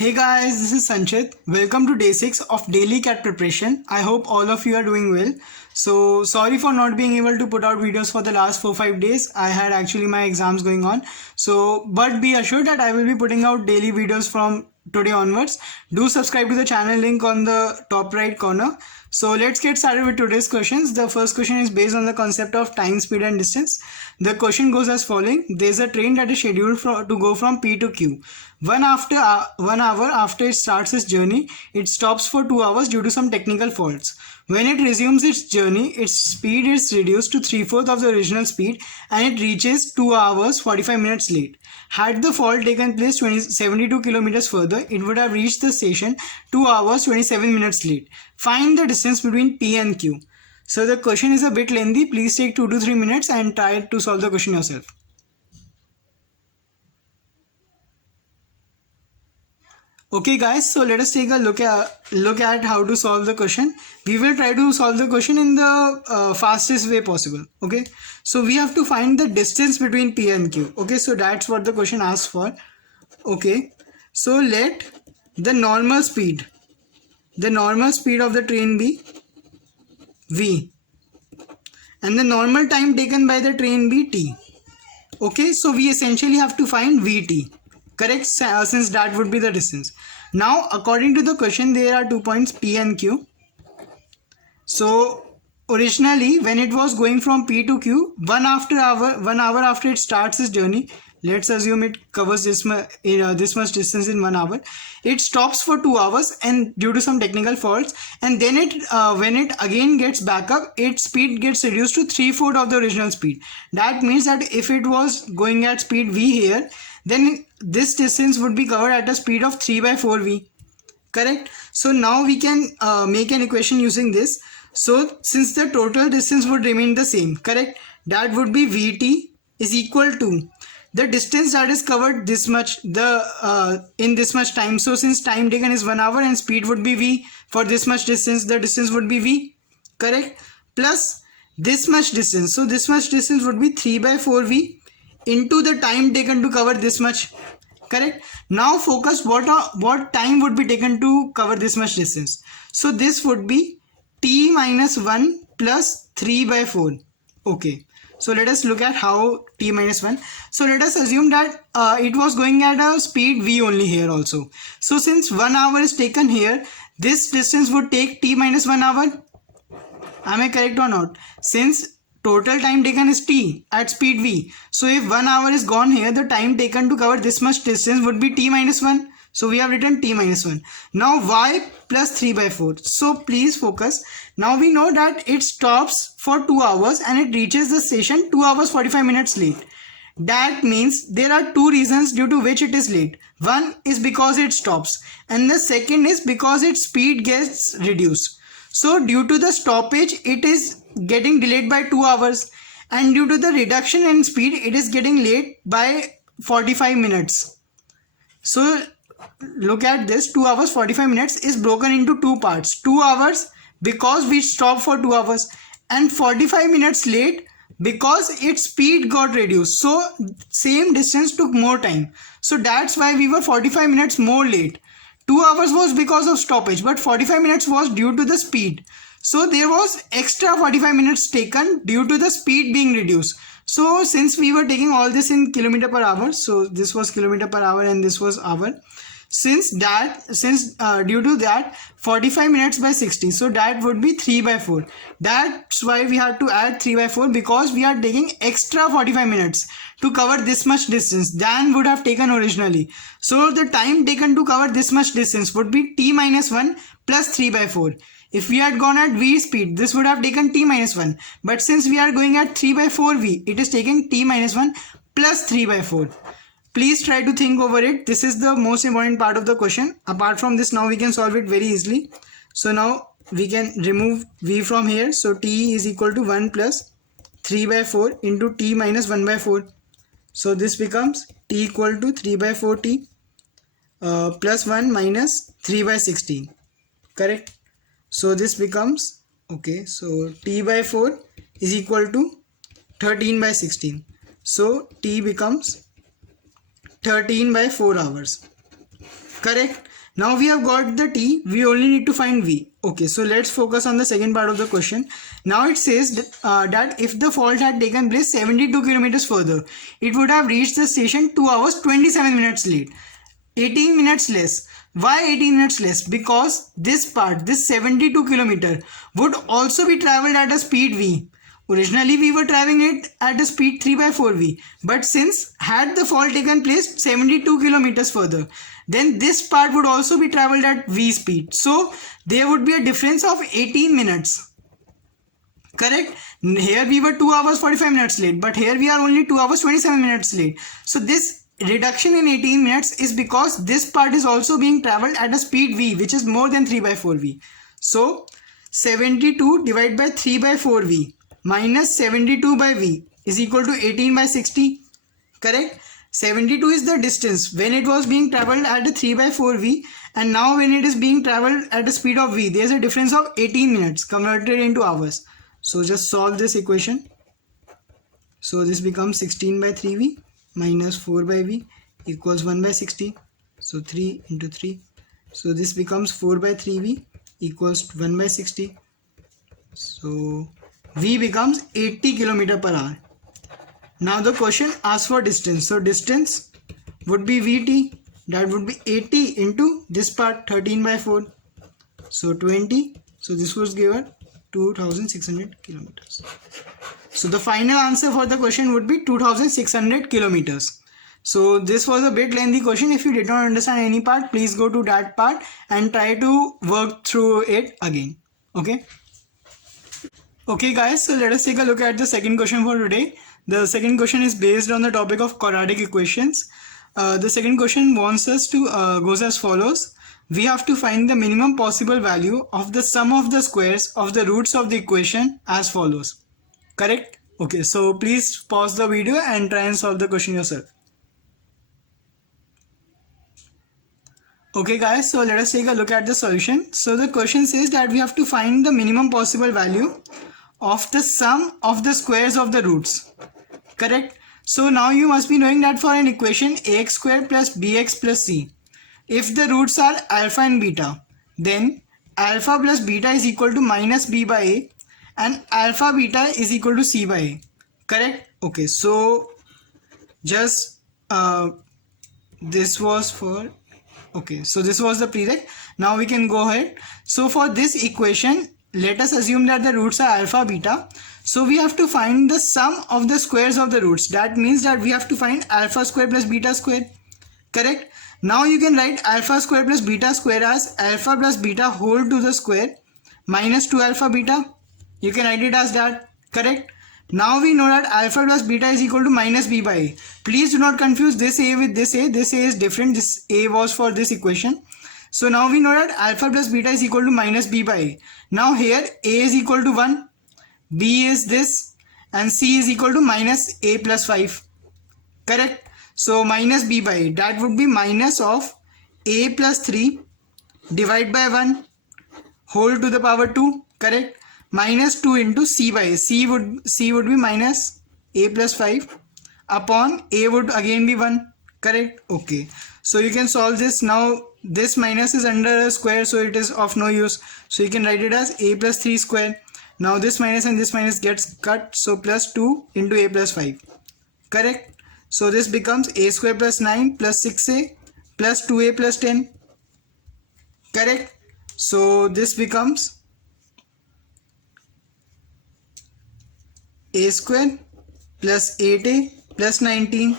Hey guys, this is Sanchit. Welcome to day 6 of daily cat preparation. I hope all of you are doing well. So sorry for not being able to put out videos for the last 4-5 days. I had actually my exams going on. But be assured that I will be putting out daily videos from today onwards. Do subscribe to the channel, link on the top right corner. So let's get started with today's questions. The first question is based on the concept of time, speed and distance. The question goes as following. There's a train that is scheduled to go from P to Q. 1 hour after it starts its journey, it stops for 2 hours due to some technical faults. When it resumes its journey, its speed is reduced to 3/4 of the original speed and it reaches 2 hours 45 minutes late. Had the fault taken place 72 kilometers further, it would have reached the station 2 hours 27 minutes late. Find the distance between P and Q. So the question is a bit lengthy. Please take 2 to 3 minutes and try to solve the question yourself. Okay guys, so let us take a look at how to solve the question. We will try to solve the question in the fastest way possible. Okay, so we have to find the distance between P and Q. Okay, so that's what the question asks for. Okay, so let the normal speed of the train be V and the normal time taken by the train be T. Okay, so we essentially have to find Vt. Correct, since that would be the distance. Now according to the question, there are 2 points P and Q. So originally when it was going from P to Q, 1 hour after it starts its journey, let's assume it covers this much distance in 1 hour, it stops for 2 hours and due to some technical faults, and then when it again gets back up, its speed gets reduced to 3/4 of the original speed. That means that if it was going at speed V here, then this distance would be covered at a speed of 3/4V. Correct. So now we can make an equation using this. So since the total distance would remain the same, correct, that would be Vt is equal to the distance that is covered this much in this much time. So since time taken is 1 hour and speed would be V for this much distance, the distance would be V, correct, plus this much distance. So this much distance would be 3/4V into the time taken to cover this much, correct. Now focus what time would be taken to cover this much distance. So this would be T minus 1 plus 3/4. Okay, so let us look at how T minus 1. So let us assume that it was going at a speed V only here also. So since 1 hour is taken here, this distance would take T minus 1 hour. Am I correct or not? Since total time taken is T at speed V, so if 1 hour is gone here, the time taken to cover this much distance would be T minus 1. So we have written T minus 1. Now Y plus 3/4. So please focus. Now we know that it stops for 2 hours and it reaches the station 2 hours 45 minutes late. That means there are 2 reasons due to which it is late. One is because it stops and the second is because its speed gets reduced. So due to the stoppage, it is getting delayed by 2 hours, and due to the reduction in speed, it is getting late by 45 minutes. So look at this, 2 hours 45 minutes is broken into 2 parts. 2 hours because we stopped for 2 hours and 45 minutes late because its speed got reduced. So same distance took more time. So that's why we were 45 minutes more late. 2 hours was because of stoppage, but 45 minutes was due to the speed. So there was extra 45 minutes taken due to the speed being reduced. So since we were taking all this in kilometer per hour, so this was kilometer per hour and this was hour. Since due to that 45 minutes by 60, so that would be 3/4. That's why we had to add 3/4, because we are taking extra 45 minutes to cover this much distance than would have taken originally. So the time taken to cover this much distance would be T minus 1 plus 3/4. If we had gone at V speed, this would have taken T minus 1. But since we are going at 3/4V, it is taking T minus 1 plus 3/4. Please try to think over it. This is the most important part of the question. Apart from this, now we can solve it very easily. So now we can remove V from here. So T is equal to 1 plus 3/4 into T minus 1/4. So this becomes T equal to 3/4T plus 1 minus 3/16. Correct? So this becomes, okay, so T/4 is equal to 13/16. So T becomes 13/4 hours. Correct. Now we have got the t, we only need to find v. Okay, so let's focus on the second part of the question. Now it says that if the fault had taken place 72 kilometers further, it would have reached the station 2 hours 27 minutes late. 18 minutes less. Why 18 minutes less? Because this part, this 72 kilometer would also be traveled at a speed v. Originally we were traveling it at a speed 3/4v, but since had the fault taken place 72 kilometers further, then this part would also be traveled at v speed. So there would be a difference of 18 minutes. Correct? Here we were 2 hours 45 minutes late, but here we are only 2 hours 27 minutes late. So this reduction in 18 minutes is because this part is also being traveled at a speed v, which is more than 3/4v. So 72 divided by 3/4v minus 72 by v is equal to 18/60. Correct? 72 is the distance when it was being traveled at a 3/4v, and now when it is being traveled at a speed of v, there is a difference of 18 minutes converted into hours. So just solve this equation. So this becomes 16/3v minus 4/v equals 1/60. So 3 into 3. So this becomes 4/3v equals 1/60. So v becomes 80 km/h. Now the question asks for distance. So distance would be vt, that would be 80 into this part 13/4. So 20. So this was given 2600 kilometers. So the final answer for the question would be 2600 kilometers. So this was a bit lengthy question. If you did not understand any part, please go to that part and try to work through it again. Okay. Okay guys, so let us take a look at the second question for today. The second question is based on the topic of quadratic equations. The second question wants us to goes as follows. We have to find the minimum possible value of the sum of the squares of the roots of the equation as follows. Correct? Okay, so please pause the video and try and solve the question yourself. Okay guys, so let us take a look at the solution. So the question says that we have to find the minimum possible value of the sum of the squares of the roots. Correct? So now you must be knowing that for an equation ax square plus bx plus c, if the roots are alpha and beta, then alpha plus beta is equal to minus b by a and alpha beta is equal to c by a. Correct? Okay, so just this was for, okay, so this was the prereq. Now we can go ahead. So for this equation, let us assume that the roots are alpha beta. So we have to find the sum of the squares of the roots. That means that we have to find alpha square plus beta square. Correct? Now you can write alpha square plus beta square as alpha plus beta whole to the square minus 2 alpha beta. You can write it as that. Correct? Now we know that alpha plus beta is equal to minus b by a. Please do not confuse this a with this a. This a is different. This a was for this equation. So now we know that alpha plus beta is equal to minus b by a. Now here a is equal to 1, b is this, and c is equal to minus a plus 5. Correct? So minus b by a, that would be minus of a plus 3 divided by 1 whole to the power 2. Correct? Minus 2 into c by a. C would be minus a plus 5 upon a would again be 1. Correct? Okay. So you can solve this. Now this minus is under a square, so it is of no use. So you can write it as a plus 3 square. Now this minus and this minus gets cut. So plus 2 into a plus 5. Correct? So this becomes a square plus 9 plus 6a plus 2a plus 10. Correct? So this becomes a square plus 8a plus 19.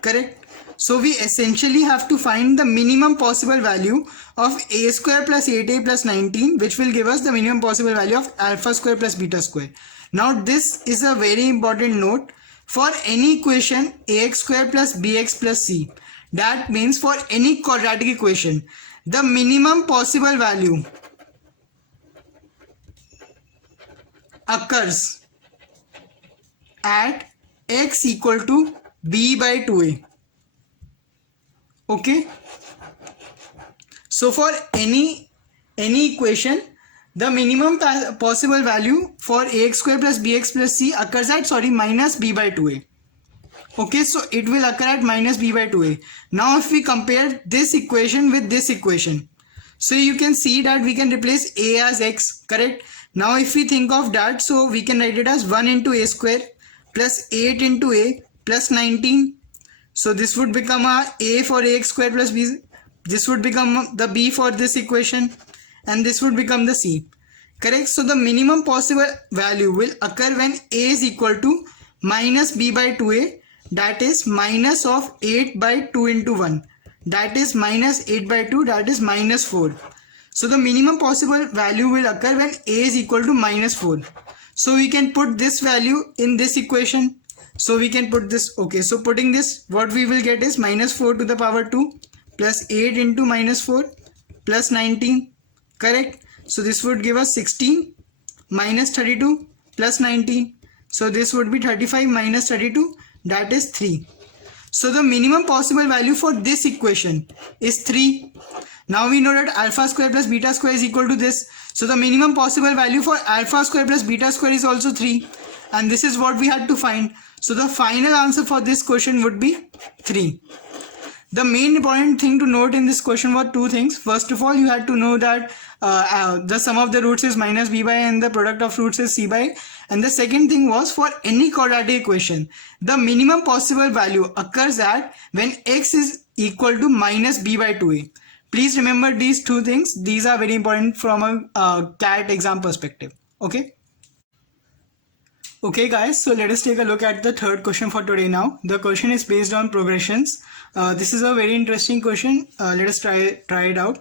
Correct? So we essentially have to find the minimum possible value of a square plus 8a plus 19, which will give us the minimum possible value of alpha square plus beta square. Now this is a very important note. For any equation ax square plus bx plus c, that means for any quadratic equation, the minimum possible value occurs at x equal to b by 2a. Okay, so for any equation, the minimum possible value for ax square plus bx plus c occurs at minus b by 2a. Okay, so it will occur at minus b by 2a. Now if we compare this equation with this equation, so you can see that we can replace a as x, correct? Now if we think of that, so we can write it as 1 into a square plus 8 into a plus 19. So this would become a for ax square plus b. This would become the b for this equation, and this would become the c. Correct? So the minimum possible value will occur when a is equal to minus b by 2a, that is minus of 8 by 2 into 1, that is minus 8 by 2, that is minus 4. So the minimum possible value will occur when a is equal to minus 4. So we can put this value in this equation. So we can put this, okay, so putting this, what we will get is minus 4 to the power 2 plus 8 into minus 4 plus 19, correct? So this would give us 16 minus 32 plus 19. So this would be 35 minus 32, that is 3. So the minimum possible value for this equation is 3. Now we know that alpha square plus beta square is equal to this. So the minimum possible value for alpha square plus beta square is also 3. And this is what we had to find. So the final answer for this question would be 3. The main important thing to note in this question were two things. First of all, you had to know that the sum of the roots is minus b by and the product of roots is c by. And the second thing was, for any quadratic equation, the minimum possible value occurs at when x is equal to minus b by 2a. Please remember these two things. These are very important from a CAT exam perspective. Okay. Okay guys, so let us take a look at the third question for today now. The question is based on progressions. This is a very interesting question. Let us try it out.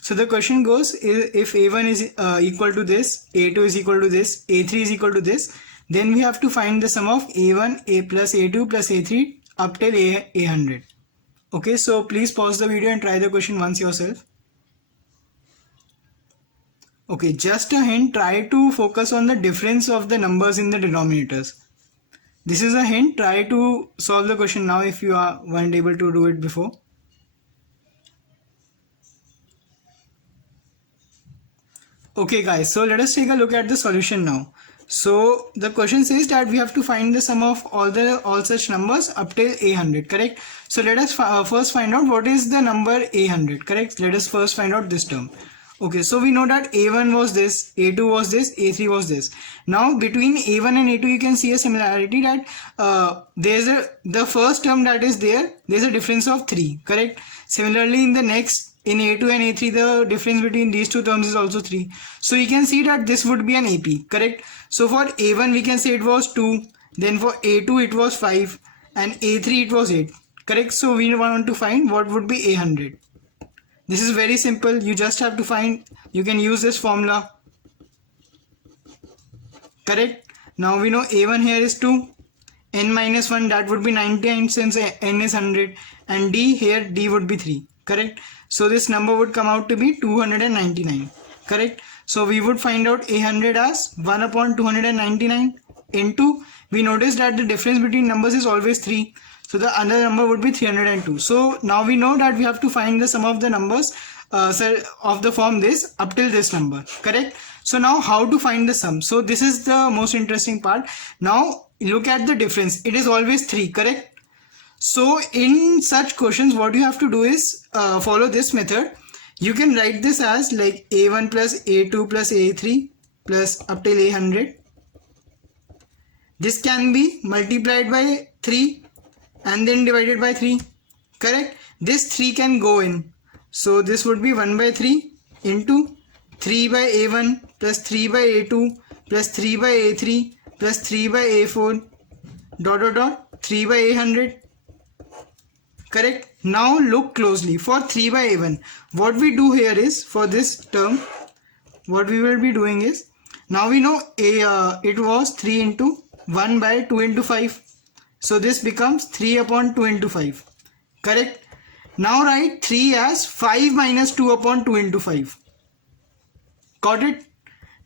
So the question goes, if a1 is equal to this, a2 is equal to this, a3 is equal to this, then we have to find the sum of a1, a plus a2 plus a3 up till a100. Okay, so please pause the video and try the question once yourself. Okay, just a hint, try to focus on the difference of the numbers in the denominators. This is a hint, try to solve the question now if you weren't able to do it before. Okay guys, so let us take a look at the solution now. So the question says that we have to find the sum of all such numbers up till a100, correct? So let us first find out what is the number a100, correct? Let us first find out this term. Okay, so we know that a1 was this, a2 was this, a3 was this. Now between a1 and a2 you can see a similarity that the first term that is there's a difference of 3, correct? Similarly in a2 and a3 the difference between these two terms is also 3. So you can see that this would be an AP, correct? So for a1 we can say it was 2, then for a2 it was 5, and a3 it was 8, correct? So we want to find what would be a100. This is very simple. You just have to find, you can use this formula, correct? Now we know a1 here is 2, n minus 1, that would be 99 since n is 100, and d here, d would be 3, correct? So this number would come out to be 299, correct? So we would find out a100 as 1 upon 299 into, we notice that the difference between numbers is always 3. So the other number would be 302. So now we know that we have to find the sum of the numbers of the form this up till this number, correct? So now how to find the sum? So this is the most interesting part. Now look at the difference. It is always 3, correct? So in such questions what you have to do is follow this method. You can write this as like a1 plus a2 plus a3 plus up till a100. This can be multiplied by 3 and then divided by 3, correct? This 3 can go in. So this would be 1 by 3 into 3 by a1 plus 3 by a2 plus 3 by a3 plus 3 by a4 dot 3 by a100, correct? Now look closely for 3 by a1. What we do here is, for this term, what we will be doing is, now we know it was 3 into 1 by 2 into 5. So this becomes 3 upon 2 into 5, correct? Now write 3 as 5 minus 2 upon 2 into 5. Got it?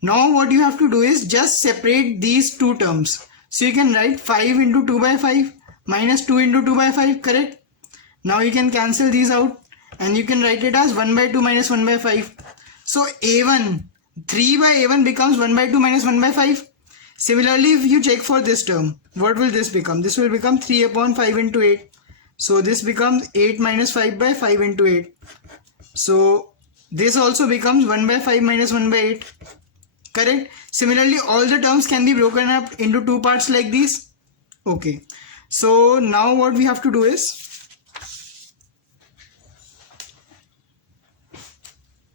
Now what you have to do is just separate these two terms. So you can write 5 into 2 by 5 minus 2 into 2 by 5, correct? Now you can cancel these out and you can write it as 1 by 2 minus 1 by 5. So a1, 3 by a1 becomes 1 by 2 minus 1 by 5. Similarly, if you check for this term, what will this become? This will become 3 upon 5 into 8. So this becomes 8 minus 5 by 5 into 8. So this also becomes 1 by 5 minus 1 by 8. Correct? Similarly, all the terms can be broken up into two parts like this. Okay. So now what we have to do is,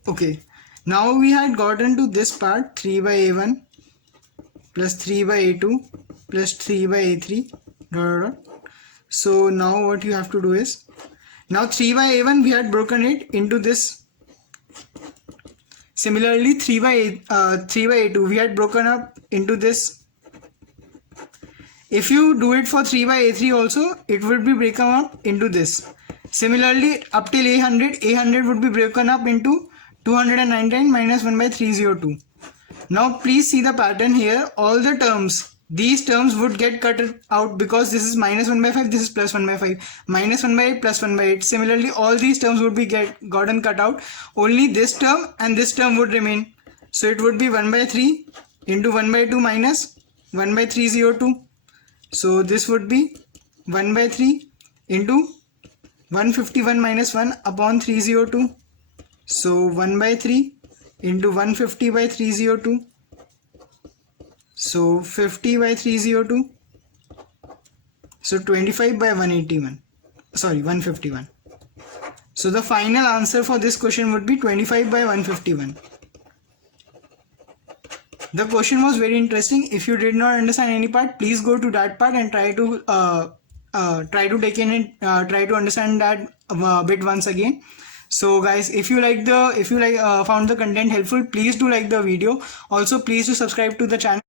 okay, now we had gotten to this part, 3 by a1 plus 3 by a2 plus 3 by a3 dot dot. So now what you have to do is, now 3 by a1 we had broken it into this. Similarly 3 by a2 we had broken up into this. If you do it for 3 by a3 also, it would be broken up into this. Similarly up till a100 would be broken up into 299 minus 1 by 302. Now please see the pattern here. All the terms, these terms would get cut out because this is minus 1 by 5, this is plus 1 by 5, minus 1 by 8, plus 1 by 8. Similarly, all these terms would be gotten cut out. Only this term and this term would remain. So it would be 1 by 3 into 1 by 2 minus 1 by 302. So this would be 1 by 3 into 151 minus 1 upon 302. So 1 by 3 into 150 by 302. So 50 by 302. So 25 by 181. Sorry, 151. So the final answer for this question would be 25 by 151. The question was very interesting. If you did not understand any part, please go to that part and try to understand that bit once again. So guys, if you found the content helpful, please do like the video. Also please do subscribe to the channel.